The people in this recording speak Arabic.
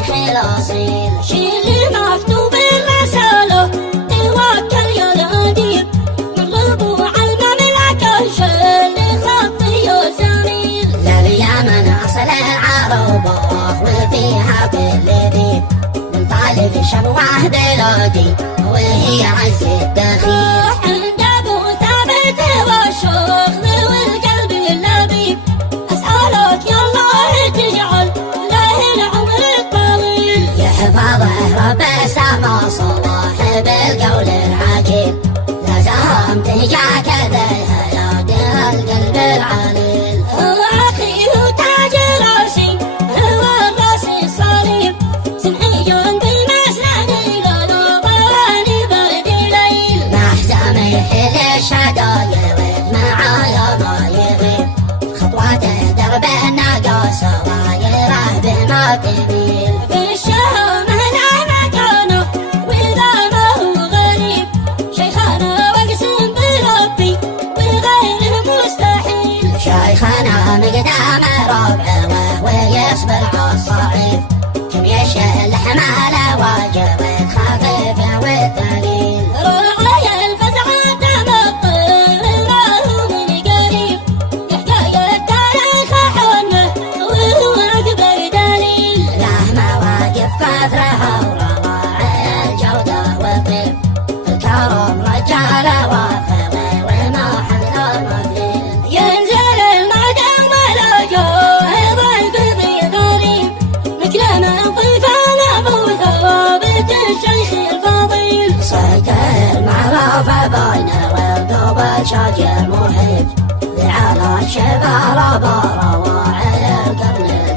الشيخ الأصيل شيل مكتوب الرسالة توكل يا الأديب من ربوع المملكة شل خطي زميل لليمن أصل العربة وفيها كل ذيب من طالب شبوه بلادي وهي عز الدخيل عند أبو ثابت والشغل والقلب اللبيب أسألك يا الله تجعل له العمر الطويل يحفظه رب السما صلاح بالقول العجيب لا زهم تجاك ذيها يا ده القلب العليل هو أخي وتاج راسي هو الراس الصليب سمحي جنب المسند إلى الأوطان برد ليل محزم يحل الشداير معايا ما يغيب خطواته درب النقا سرايره بما تميل في الشام هنا مكانه وإذا ما هو غريب شيخنا واقسم بربي وغيره مستحيل شيخنا مقدام ربعه ويصبر عالصعيب كم يشيل حماله واجب خفيف والثقيل رعايا الفزعة تمطر ما هو من قريب حكاية تاريخ عنه وهو أكبر دليل له مواقف كثرها ورواعي الجودة والطيب الكرم رجال وافر وما حل مثيل ينزل المعدن ولا جوه ضيف ذي غريب مكلمة ضيفان أبو ثوابت الشيخ الفضيل صيت المعرفة بين والدوب شاجر مهيب ذي على الشباب رواعي القرن